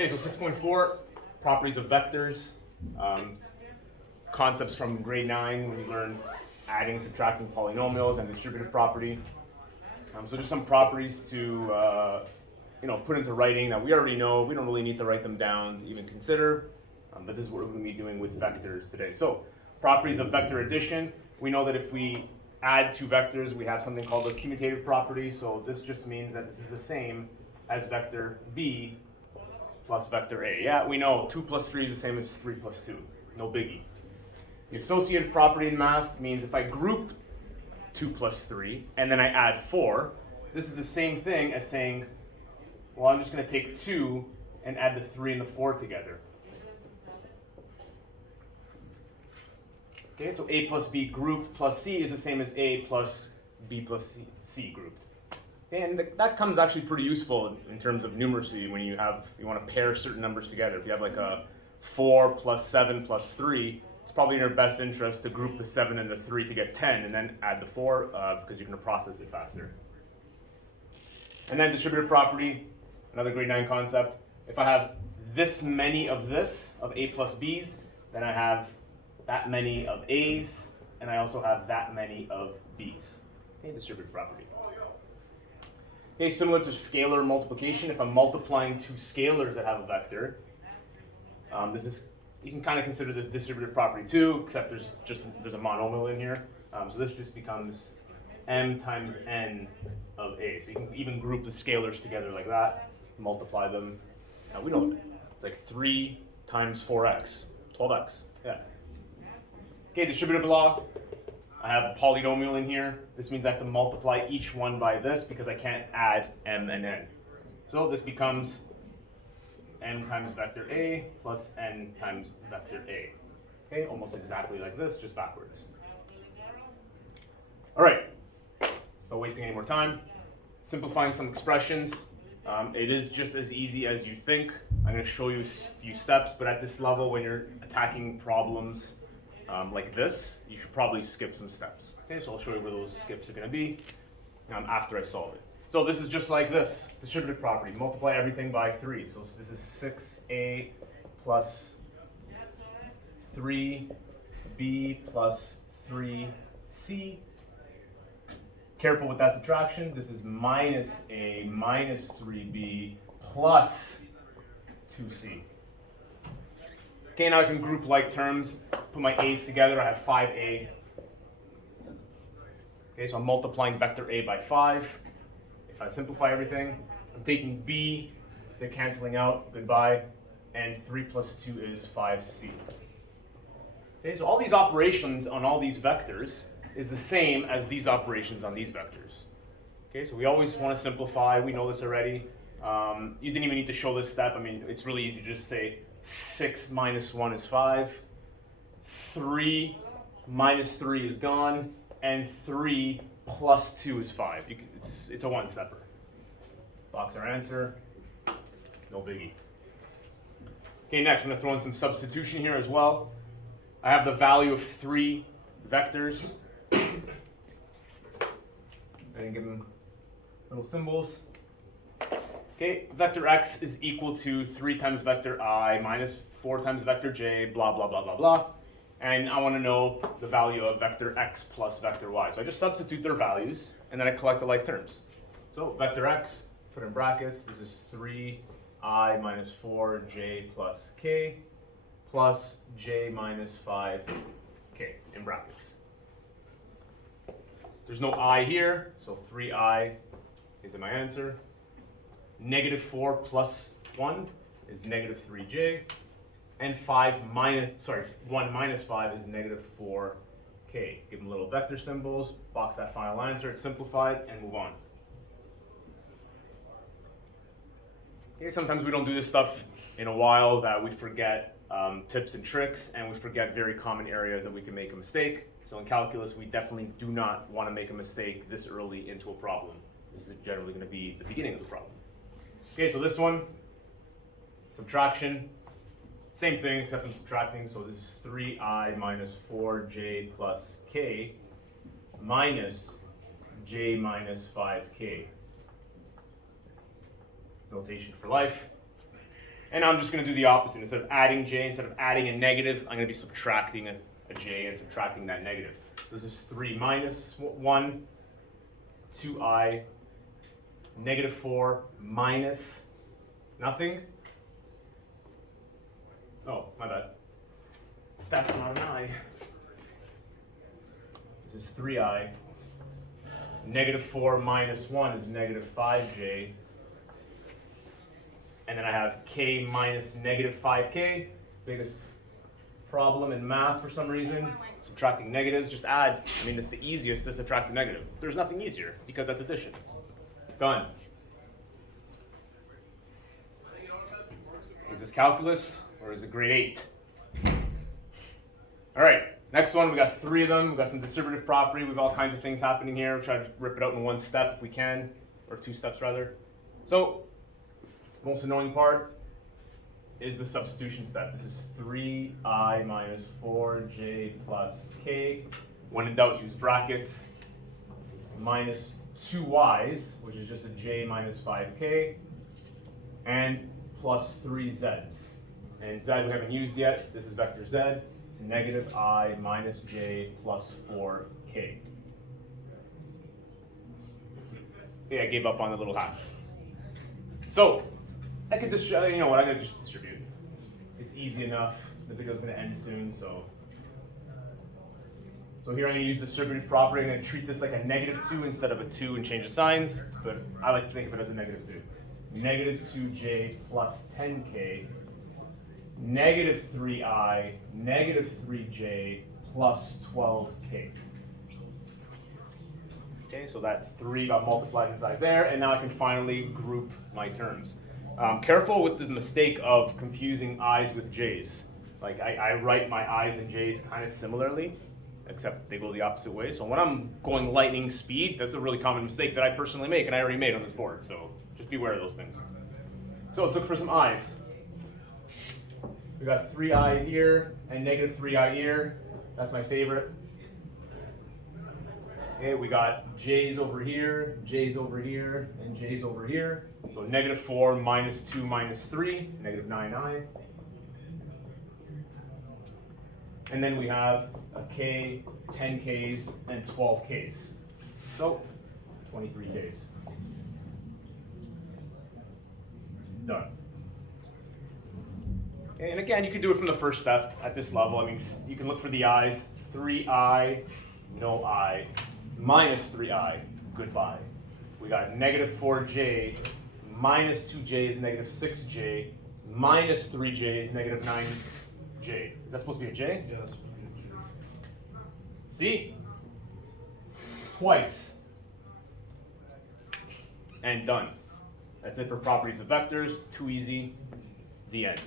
Okay, so 6.4, properties of vectors. Concepts from grade 9 when you learn adding, subtracting polynomials and distributive property. So just some properties to put into writing that we already know. We don't really need to write them down to even consider, but this is what we're going to be doing with vectors today. So properties of vector addition. We know that if we add two vectors, we have something called the commutative property. So this just means that this is the same as vector B plus vector A. Yeah, we know 2 plus 3 is the same as 3 plus 2. No biggie. The associative property in math means if I group 2 plus 3 and then I add 4, this is the same thing as saying, well, I'm just going to take 2 and add the 3 and the 4 together. Okay, so A plus B grouped plus C is the same as A plus B plus C grouped. Okay, and that comes actually pretty useful in terms of numeracy when you want to pair certain numbers together. If you have like a 4 plus 7 plus 3, it's probably in your best interest to group the 7 and the 3 to get 10 and then add the 4 because you're going to process it faster. And then distributive property, another grade 9 concept. If I have this many of this, of A plus B's, then I have that many of A's, and I also have that many of B's. Okay, distributive property. Okay, similar to scalar multiplication, if I'm multiplying two scalars that have a vector, you can kind of consider this distributive property too, except there's a monomial in here. So this just becomes m times n of A. So you can even group the scalars together like that, multiply them. Now we don't. It's like 3 times 4x, 12x. Yeah. Okay, distributive law. I have a polynomial in here. This means I have to multiply each one by this because I can't add m and n. So this becomes m times vector A plus n times vector A. Okay, almost exactly like this, just backwards. All right, not wasting any more time. Simplifying some expressions. It is just as easy as you think. I'm going to show you a few steps, but at this level, when you're attacking problems like this, you should probably skip some steps. Okay, so I'll show you where those skips are going to be after I solve it. So this is just like this, distributive property. Multiply everything by 3. So this is 6a plus 3b plus 3c. Careful with that subtraction. This is minus a minus 3b plus 2c. Okay, now I can group like terms, put my a's together. I have 5a. Okay, so I'm multiplying vector a by 5. If I simplify everything, I'm taking b, they're canceling out, goodbye, and 3 plus 2 is 5c. Okay, so all these operations on all these vectors is the same as these operations on these vectors. Okay, so we always want to simplify. We know this already. You didn't even need to show this step. I mean, it's really easy to just say 6 minus 1 is 5. 3 minus 3 is gone. And 3 plus 2 is 5. It's a one-stepper. Box our answer. No biggie. Okay, next I'm going to throw in some substitution here as well. I have the value of 3 vectors. I didn't give them little symbols. Okay, vector x is equal to 3 times vector I minus 4 times vector j, blah, blah, blah, blah, blah. And I want to know the value of vector x plus vector y. So I just substitute their values, and then I collect the like terms. So vector x, put in brackets, this is 3i minus 4j plus k plus j minus 5k in brackets. There's no I here, so 3i is in my answer. Negative 4 plus 1 is negative 3j. And 1 minus 5 is negative 4k. Give them little vector symbols, box that final answer, it's simplified, and move on. Okay, sometimes we don't do this stuff in a while that we forget tips and tricks, and we forget very common areas that we can make a mistake. So in calculus, we definitely do not want to make a mistake this early into a problem. This is generally going to be the beginning of the problem. Okay, so this one, subtraction. Same thing, except I'm subtracting, so this is 3i minus 4j plus k minus j minus 5k. Notation for life. And I'm just going to do the opposite. Instead of adding j, instead of adding a negative, I'm going to be subtracting a j and subtracting that negative. So this is 3 minus 1, 2i, negative 4 minus nothing. Oh, my bad. That's not an I. This is 3i. Negative 4 minus 1 is negative 5j. And then I have k minus negative 5k. Biggest problem in math for some reason. Subtracting negatives, just add. I mean, it's the easiest to subtract a negative. There's nothing easier because that's addition. Done. Is this calculus or is it grade 8? All right, next one, we got 3 of them. We got some distributive property. We have all kinds of things happening here. We'll try to rip it out in one step if we can, or 2 steps rather. So, the most annoying part is the substitution step. This is 3i minus 4j plus k. When in doubt, use brackets. Minus 2y's, which is just a j minus 5k, and plus 3 z's. And z we haven't used yet. This is vector z. It's negative I minus j plus 4k. Yeah, I gave up on the little hats. So, I could just, you know what, I'm going to just distribute. It's easy enough. The video's going to end soon, so here I'm going to use the distributive property. I'm going to treat this like a negative 2 instead of a 2 and change the signs, but I like to think of it as a negative 2. Negative 2j plus 10k, negative 3i, negative 3j plus 12k. Okay, so that 3 got multiplied inside there, and now I can finally group my terms. Careful with the mistake of confusing i's with j's. Like I write my i's and j's kind of similarly, except they go the opposite way. So when I'm going lightning speed, that's a really common mistake that I personally make, and I already made on this board. So just beware of those things. So let's look for some i's. We got 3i here and negative 3i here. That's my favorite. Okay, we got j's over here, j's over here, and j's over here. So negative 4 minus 2 minus 3, negative 9i. And then we have a k, 10k's, and 12k's. So 23k's. Done. Okay, and again, you can do it from the first step at this level. I mean, you can look for the i's. 3i, no i. Minus 3i, goodbye. We got negative 4j, minus 2j is negative 6j, minus 3j is negative 9j. Is that supposed to be a j? Yes. See? Twice. And done. That's it for properties of vectors. Too easy. The end.